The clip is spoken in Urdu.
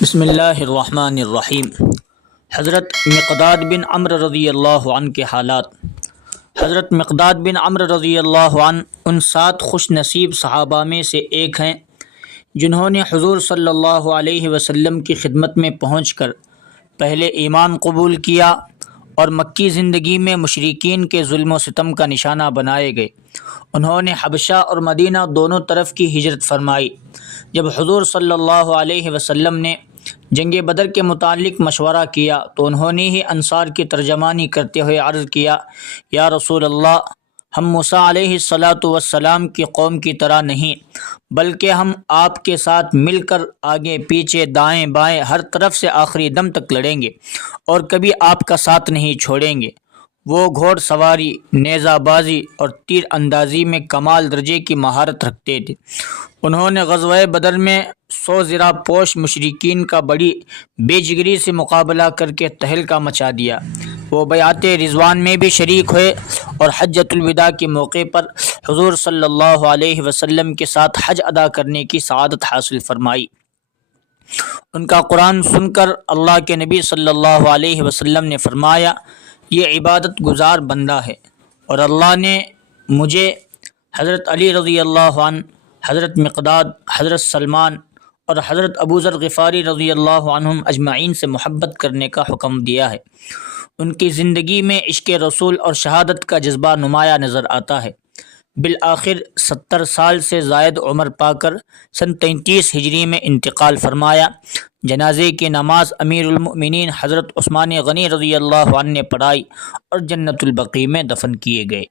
بسم اللہ الرحمن الرحیم۔ حضرت مقداد بن عمرو رضی اللہ عنہ کے حالات۔ حضرت مقداد بن عمرو رضی اللہ عنہ ان 7 خوش نصیب صحابہ میں سے ایک ہیں جنہوں نے حضور صلی اللہ علیہ وسلم کی خدمت میں پہنچ کر پہلے ایمان قبول کیا اور مکی زندگی میں مشرکین کے ظلم و ستم کا نشانہ بنائے گئے۔ انہوں نے حبشہ اور مدینہ دونوں طرف کی ہجرت فرمائی۔ جب حضور صلی اللہ علیہ وسلم نے جنگ بدر کے متعلق مشورہ کیا تو انہوں نے ہی انصار کی ترجمانی کرتے ہوئے عرض کیا، یا رسول اللہ، ہم موسیٰ علیہ السلام کی قوم کی طرح نہیں، بلکہ ہم آپ کے ساتھ مل کر آگے پیچھے دائیں بائیں ہر طرف سے آخری دم تک لڑیں گے اور کبھی آپ کا ساتھ نہیں چھوڑیں گے۔ وہ گھوڑ سواری، نیزہ بازی اور تیر اندازی میں کمال درجے کی مہارت رکھتے تھے۔ انہوں نے غزوہ بدر میں 100 زرہ پوش مشرکین کا بڑی بے جگری سے مقابلہ کر کے تہلکہ مچا دیا۔ وہ بیعت رضوان میں بھی شریک ہوئے اور حجۃ الوداع کے موقع پر حضور صلی اللہ علیہ وسلم کے ساتھ حج ادا کرنے کی سعادت حاصل فرمائی۔ ان کا قرآن سن کر اللہ کے نبی صلی اللہ علیہ وسلم نے فرمایا، یہ عبادت گزار بندہ ہے، اور اللہ نے مجھے حضرت علی رضی اللہ عنہ، حضرت مقداد، حضرت سلمان اور حضرت ابو ذر غفاری رضی اللہ عنہم اجمعین سے محبت کرنے کا حکم دیا ہے۔ ان کی زندگی میں عشق رسول اور شہادت کا جذبہ نمایاں نظر آتا ہے۔ بالآخر 70 سال سے زائد عمر پا کر سن 33 ہجری میں انتقال فرمایا۔ جنازے کی نماز امیر المؤمنین حضرت عثمان غنی رضی اللہ عنہ نے پڑھائی اور جنت البقیع میں دفن کیے گئے۔